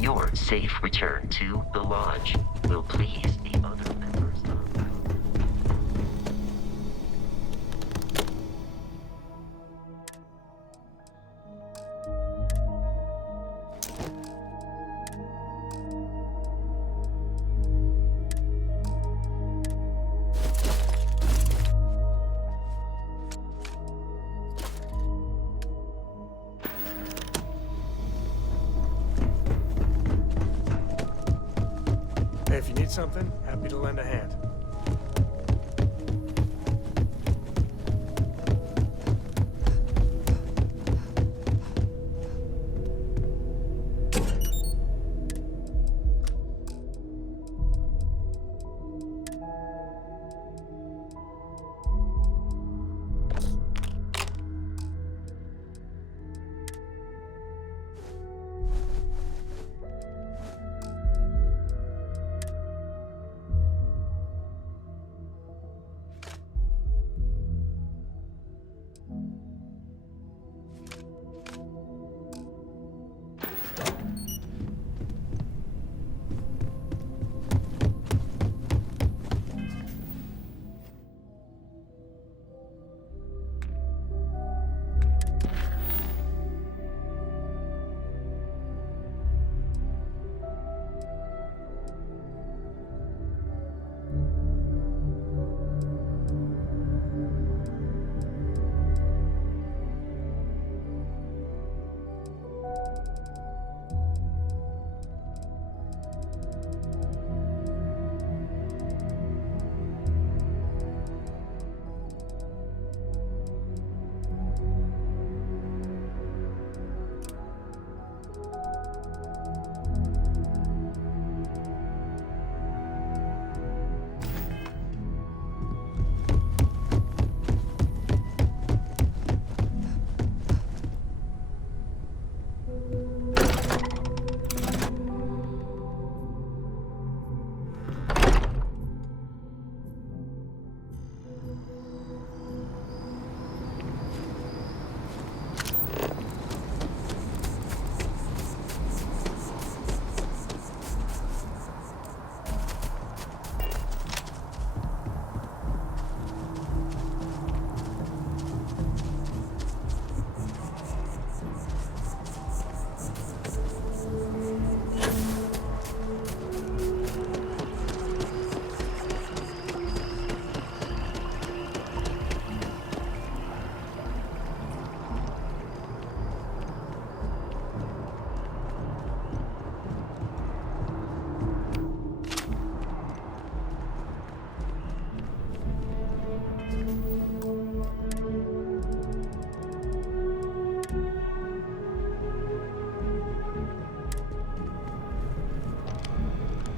Your safe return to the lodge will please the other members of the... Hey, if you need something, happy to lend a hand.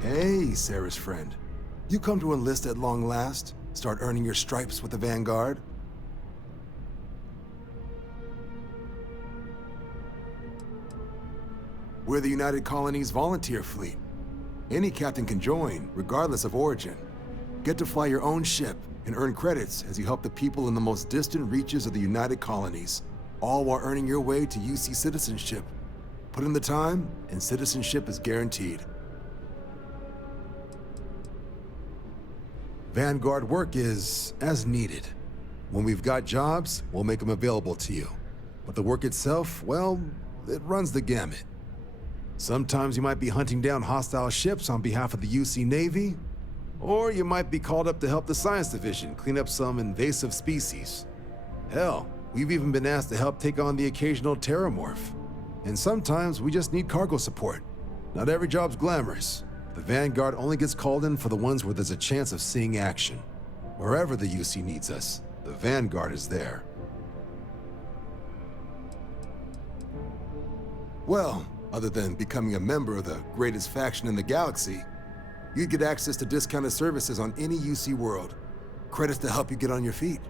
Hey, Sarah's friend. You come to enlist at long last? Start earning your stripes with the Vanguard? We're the United Colonies Volunteer Fleet. Any captain can join, regardless of origin. Get to fly your own ship and earn credits as you help the people in the most distant reaches of the United Colonies, all while earning your way to UC citizenship. Put in the time, and citizenship is guaranteed. Vanguard work is as needed. When we've got jobs, we'll make them available to you. But the work itself, well, it runs the gamut. Sometimes you might be hunting down hostile ships on behalf of the UC Navy, or you might be called up to help the Science Division clean up some invasive species. Hell, we've even been asked to help take on the occasional terramorph. And sometimes we just need cargo support. Not every job's glamorous. The Vanguard only gets called in for the ones where there's a chance of seeing action. Wherever the UC needs us, the Vanguard is there. Well, other than becoming a member of the greatest faction in the galaxy, you'd get access to discounted services on any UC world, credits to help you get on your feet.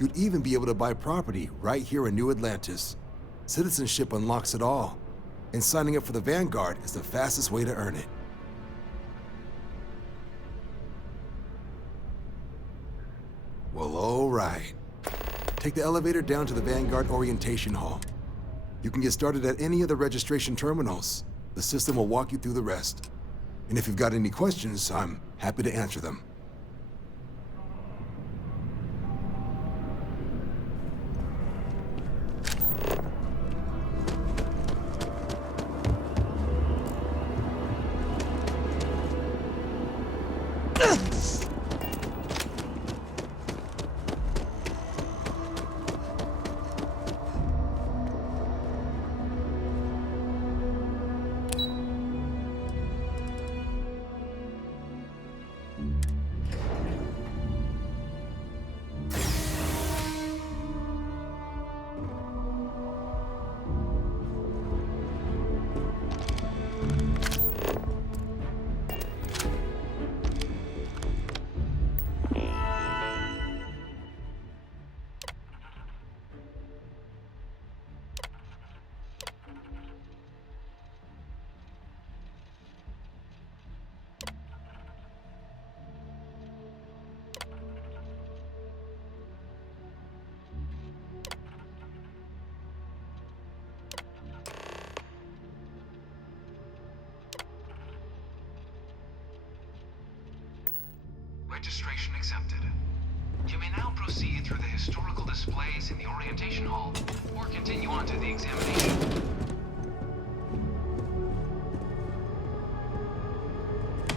You'd even be able to buy property right here in New Atlantis. Citizenship unlocks it all, and signing up for the Vanguard is the fastest way to earn it. Well, all right. Take the elevator down to the Vanguard Orientation Hall. You can get started at any of the registration terminals. The system will walk you through the rest. And if you've got any questions, I'm happy to answer them. Registration accepted. You may now proceed through the historical displays in the orientation hall, or continue on to the examination.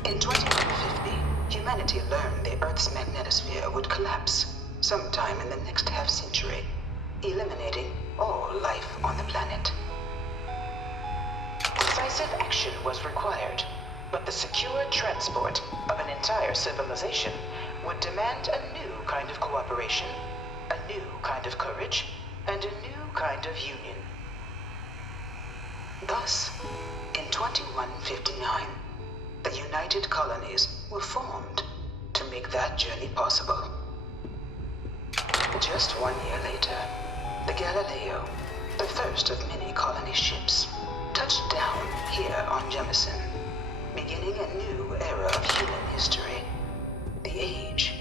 In 2150, humanity learned the Earth's magnetosphere would collapse sometime in the next half-century, eliminating all life on the planet. Decisive action was required, but the secure transport of an entire civilization would demand a new kind of cooperation, a new kind of courage, and a new kind of union. Thus, in 2159, the United Colonies were formed to make that journey possible. Just 1 year later, the Galileo, the first of many colony ships, touched down here on Jemison, beginning a new era of human history, the age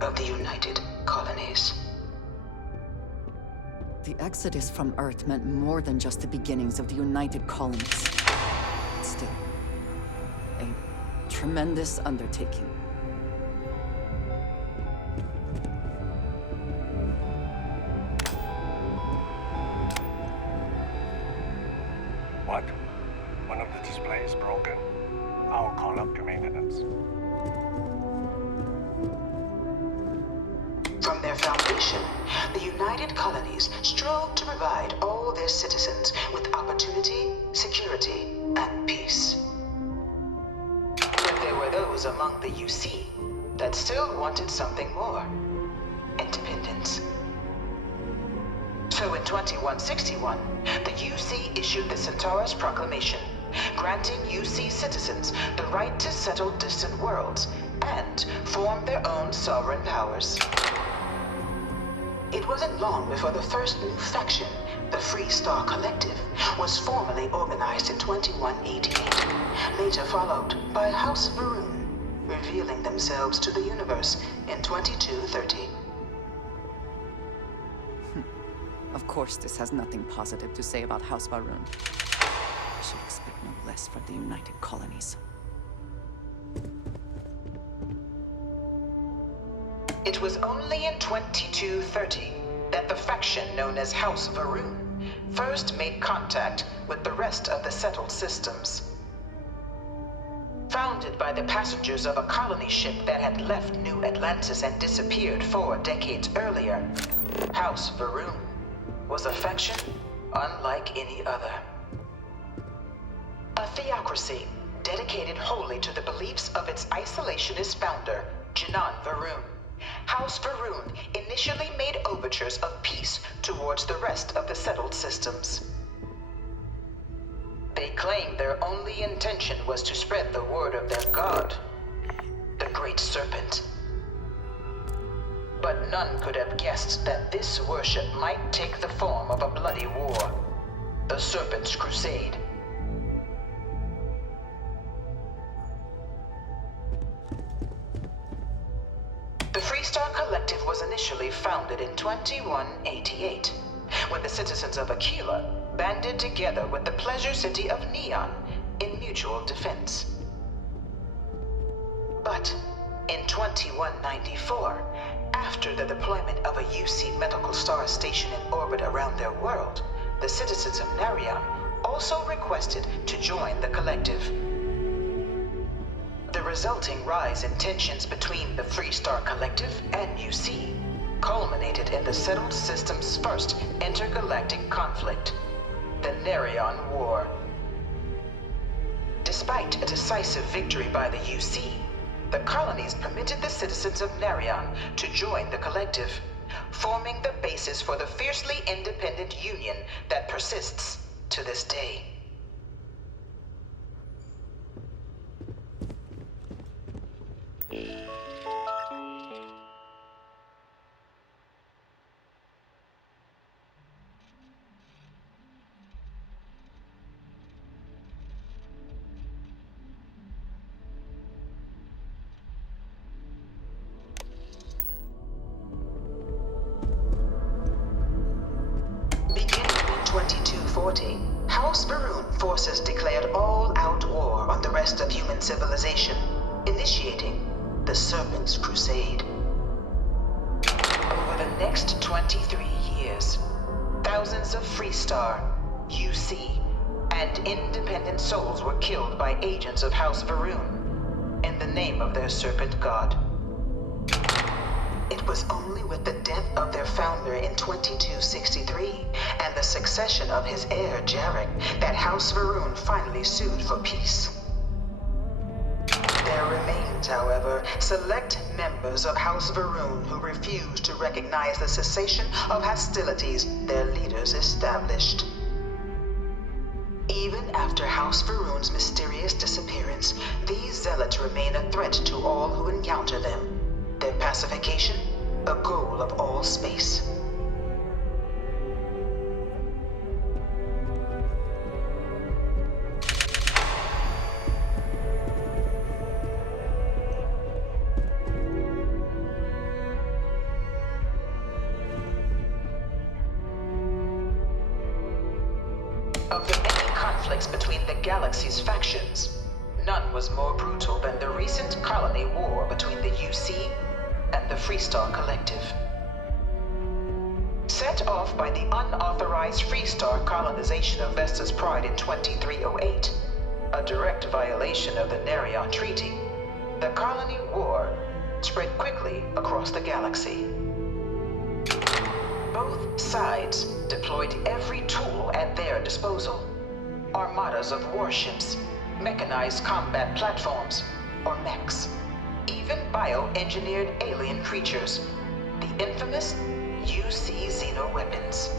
of the United Colonies. The exodus from Earth meant more than just the beginnings of the United Colonies. But still, a tremendous undertaking. What? One of the displays broken? I'll call up to maintenance. From their foundation, the United Colonies strove to provide all their citizens with opportunity, security, and peace. But there were those among the UC that still wanted something more: independence. So in 2161, the UC issued the Centaurus Proclamation, granting UC citizens the right to settle distant worlds and form their own sovereign powers. It wasn't long before the first new faction, the Free Star Collective, was formally organized in 2188, later followed by House Varun, revealing themselves to the universe in 2230. Of course, this has nothing positive to say about House Varun. I should expect no less from the United Colonies. It was only in 2230 that the faction known as House Varun first made contact with the rest of the settled systems. Founded by the passengers of a colony ship that had left New Atlantis and disappeared 4 decades earlier, House Varun was a faction unlike any other. A theocracy dedicated wholly to the beliefs of its isolationist founder, Janan Varun. House Varun initially made overtures of peace towards the rest of the settled systems. They claimed their only intention was to spread the word of their god, the Great Serpent. But none could have guessed that this worship might take the form of a bloody war, the Serpent's Crusade. The Freestar Collective was initially founded in 2188, when the citizens of Aquila banded together with the pleasure city of Neon in mutual defense. But in 2194, after the deployment of a UC medical star station in orbit around their world, the citizens of Narion also requested to join the collective. The resulting rise in tensions between the Freestar Collective and UC culminated in the settled system's first intergalactic conflict, the Narion War. Despite a decisive victory by the UC, the colonies permitted the citizens of Narion to join the collective, forming the basis for the fiercely independent union that persists to this day. Beginning in 2240, House Varun forces declared all-out war on the rest of human civilization, initiating the Serpent's Crusade. Over the next 23 years, thousands of Freestar, UC, and independent souls were killed by agents of House Varun in the name of their serpent god. It was only with the death of their founder in 2263 and the succession of his heir, Jarek, that House Varun finally sued for peace. There remained, however, select members of House Varun who refused to recognize the cessation of hostilities their leaders established. Even after House Varun's mysterious disappearance, these zealots remain a threat to all who encounter them. Their pacification, a goal of all space. Of the many conflicts between the galaxy's factions, none was more brutal than the recent colony war between the UC and the Freestar Collective. Set off by the unauthorized Freestar colonization of Vesta's Pride in 2308, a direct violation of the Narion Treaty, the colony war spread quickly across the galaxy. Both sides deployed every tool at their disposal. Armadas of warships, mechanized combat platforms, or mechs, even bioengineered alien creatures, the infamous UC xenoweapons.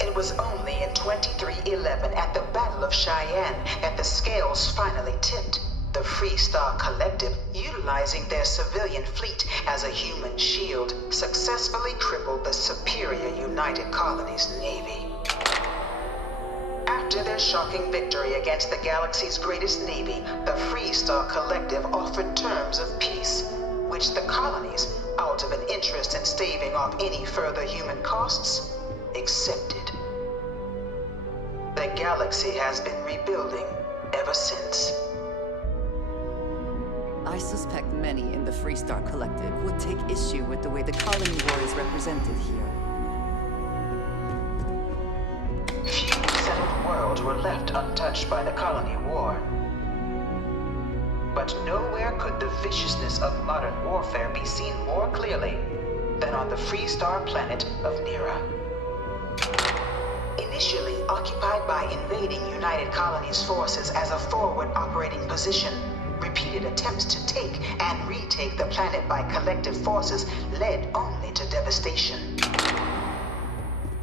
It was only in 2311 at the Battle of Cheyenne that the scales finally tipped. The Freestar Collective, utilizing their civilian fleet as a human shield, successfully crippled the superior United Colonies Navy. After their shocking victory against the galaxy's greatest navy, the Freestar Collective offered terms of peace, which the colonies, out of an interest in staving off any further human costs, accepted. The galaxy has been rebuilding ever since. I suspect many in the Freestar Collective would take issue with the way the colony war is represented here. Few settled worlds were left untouched by the colony war. But nowhere could the viciousness of modern warfare be seen more clearly than on the Freestar planet of Nira. Initially occupied by invading United Colonies forces as a forward operating position, repeated attempts to take and retake the planet by collective forces led only to devastation.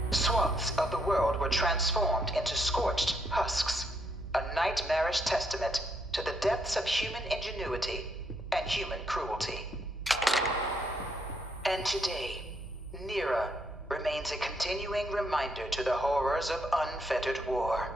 Swaths of the world were transformed into scorched husks, a nightmarish testament to the depths of human ingenuity and human cruelty. And today, Nira remains a continuing reminder to the horrors of unfettered war.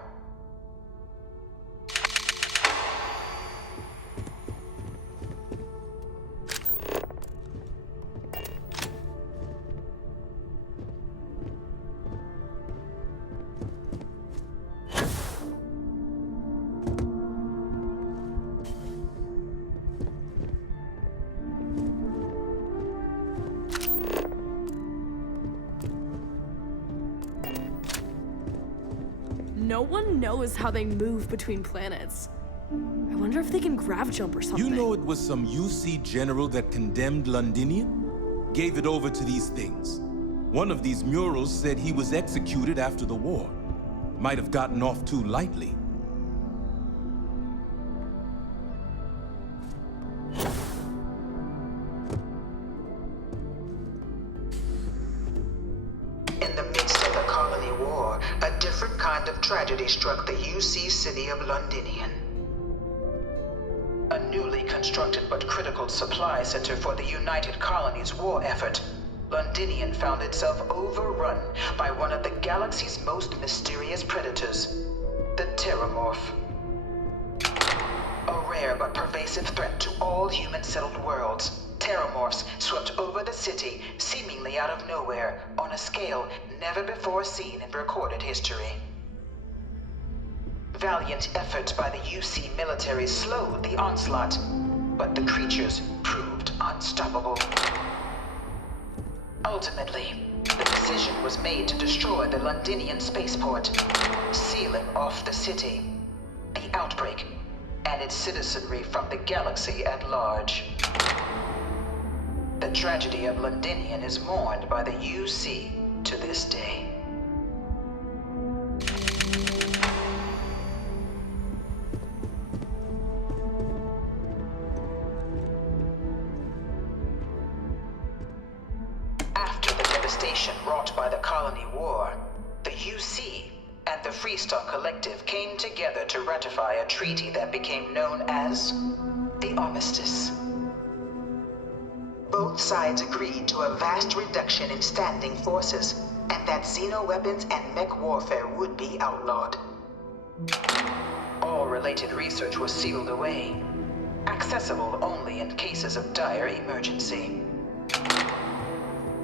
no one knows how they move between planets. I wonder if they can grav jump or something. You know it was some UC general that condemned Londinian? Gave it over to these things. One of these murals said he was executed after the war. Might have gotten off too lightly. In the midst of the colony war, a different kind of tragedy struck the UC city of Londinian. A newly constructed but critical supply center for the United Colonies' war effort, Londinian found itself overrun by one of the galaxy's most mysterious predators, the Terramorph. A rare but pervasive threat to all human-settled worlds, Terramorphs swept over the city, seemingly out of nowhere, on a scale never before seen in recorded history. Valiant efforts by the UC military slowed the onslaught, but the creatures proved unstoppable. Ultimately, the decision was made to destroy the Londinian spaceport, sealing off the city, the outbreak, and its citizenry from the galaxy at large. The tragedy of Londinian is mourned by the UC to this day. After the devastation wrought by the Colony War, the UC and the Freestar Collective came together to ratify a treaty that became known as the Armistice. Both sides agreed to a vast reduction in standing forces, and that xeno-weapons and mech warfare would be outlawed. All related research was sealed away, accessible only in cases of dire emergency.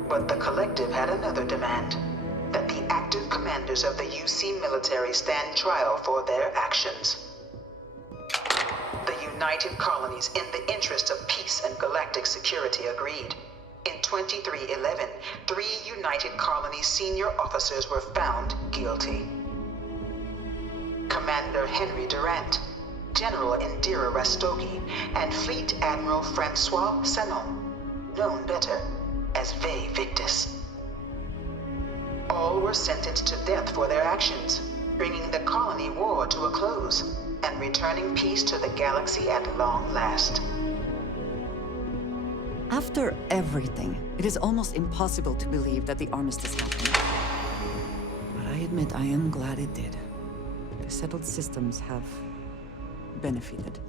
But the Collective had another demand, that the active commanders of the UC military stand trial for their actions. The United Colonies, in the interest of peace and galactic security, agreed. In 2311, 3 United Colonies senior officers were found guilty. Commander Henry Durant, General Indira Rastogi, and Fleet Admiral Francois Sanon, known better as Ve Victus. All were sentenced to death for their actions, bringing the colony war to a close and returning peace to the galaxy at long last. After everything, it is almost impossible to believe that the armistice happened. But I admit I am glad it did. The settled systems have benefited.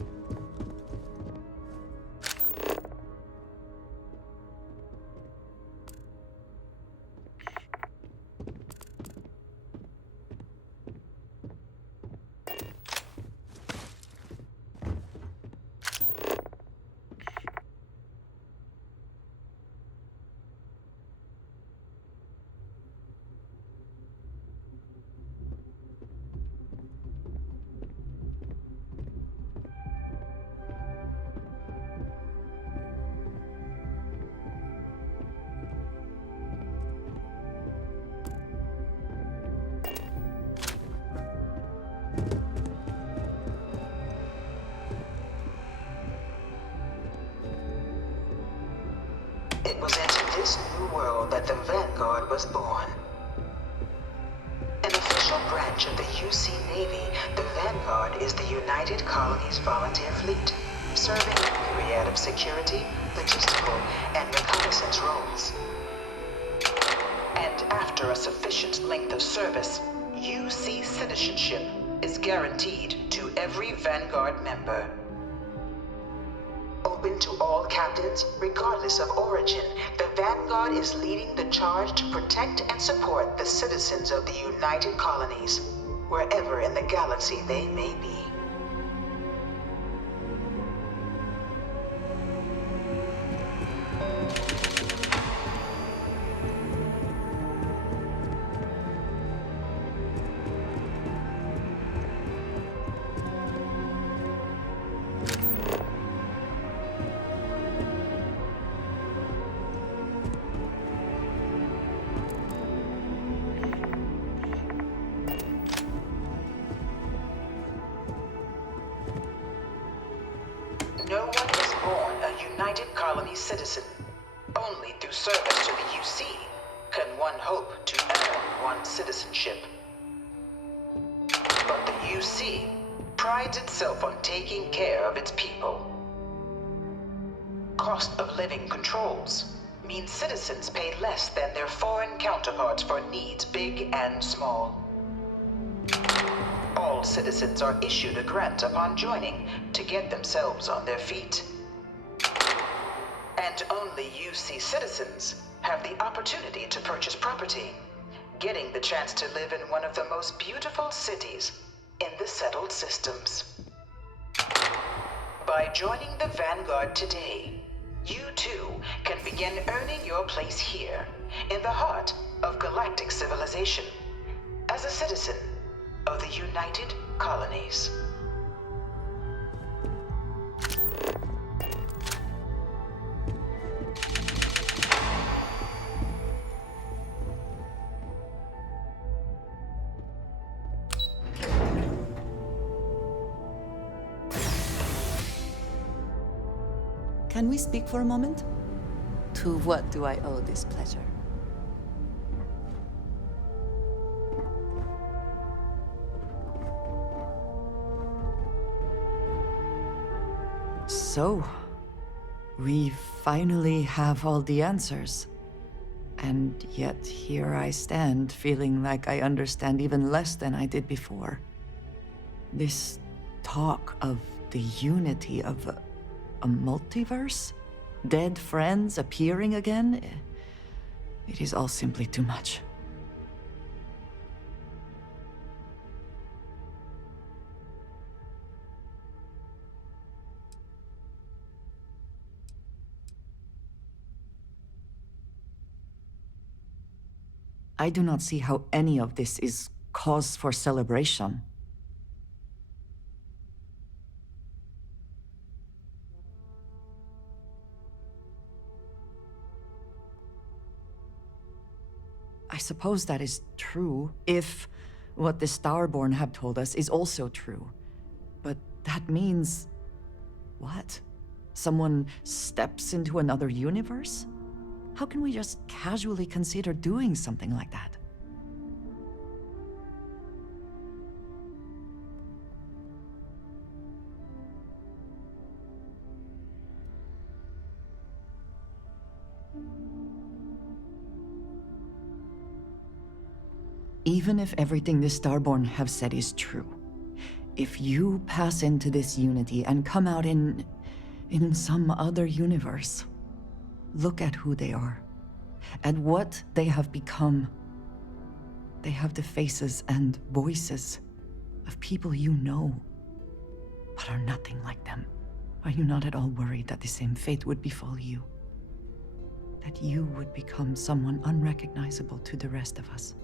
It was into this new world that the Vanguard was born. An official branch of the UC Navy, the Vanguard is the United Colonies Volunteer Fleet, serving a myriad of security, logistical, and reconnaissance roles. And after a sufficient length of service, UC citizenship is guaranteed to every Vanguard member. Open to all captains, regardless of origin, the Vanguard is leading the charge to protect and support the citizens of the United Colonies, wherever in the galaxy they may be. colony citizen. Only through service to the UC can one hope to earn one's citizenship. But the UC prides itself on taking care of its people. Cost of living controls mean citizens pay less than their foreign counterparts for needs big and small. All citizens are issued a grant upon joining to get themselves on their feet. And only UC citizens have the opportunity to purchase property, getting the chance to live in one of the most beautiful cities in the settled systems. By joining the Vanguard today, you too can begin earning your place here, in the heart of galactic civilization, as a citizen of the United Colonies. Can we speak for a moment? To what do I owe this pleasure? So, we finally have all the answers. And yet here I stand, feeling like I understand even less than I did before. This talk of the unity of a multiverse? Dead friends appearing again? It is all simply too much. I do not see how any of this is cause for celebration. I suppose that is true, if what the Starborn have told us is also true. But that means... what? Someone steps into another universe? How can we just casually consider doing something like that? Even if everything the Starborn have said is true, if you pass into this unity and come out in some other universe, look at who they are, and what they have become. They have the faces and voices of people you know, but are nothing like them. Are you not at all worried that the same fate would befall you? That you would become someone unrecognizable to the rest of us?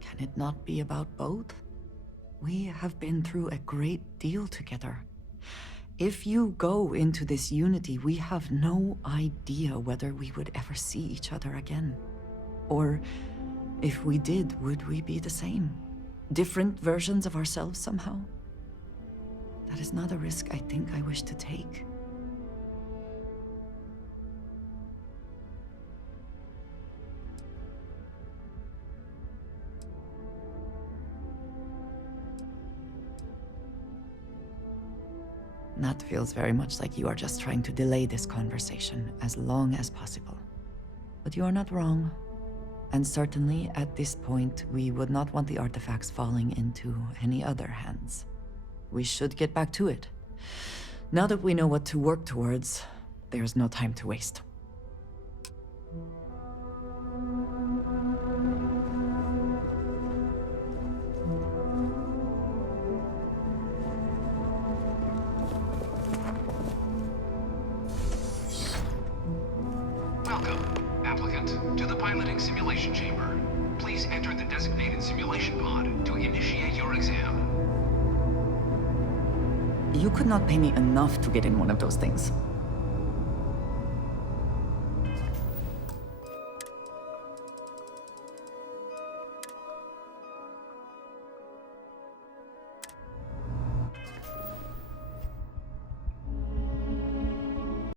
Can it not be about both? We have been through a great deal together. If you go into this unity, we have no idea whether we would ever see each other again. Or, if we did, would we be the same? Different versions of ourselves somehow? That is not a risk I think I wish to take. That feels very much like you are just trying to delay this conversation as long as possible. But you are not wrong. And certainly, at this point, we would not want the artifacts falling into any other hands. We should get back to it. Now that we know what to work towards, there's no time to waste. Welcome, applicant, to the piloting simulation chamber. Please enter the designated simulation pod to initiate your exam. You could not pay me enough to get in one of those things.